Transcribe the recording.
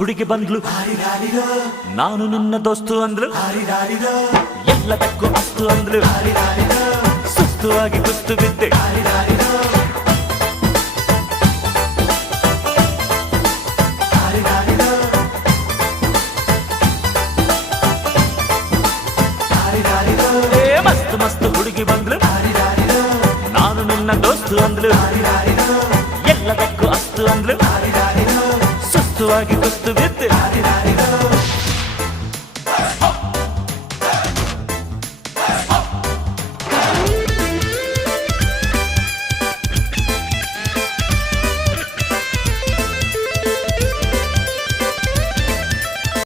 ಹುಡುಗಿ ಬಂದ್ಲು, ನಾನು ನಿನ್ನ ದೋಸ್ತು ಅಂದ್ಲು, ಎಲ್ಲದಕ್ಕೂ ಅಸ್ತು ಅಂದ್ಲು, ಸುಸ್ತು ಆಗಿ ಕುಸ್ತು ಬಿದ್ದೆ. ಮಸ್ತ್ ಮಸ್ತ್ ಹುಡುಗಿ ಬಂದ್ಲು, ನಾನು ನಿನ್ನ ದೋಸ್ತು ಅಂದ್ಲು, ಎಲ್ಲದಕ್ಕೂ ಅಸ್ತು ಅಂದ್ಲು, ಸುಸ್ತುವಾಗಿ ಕುಸ್ತು ಬಿದ್ದೆ.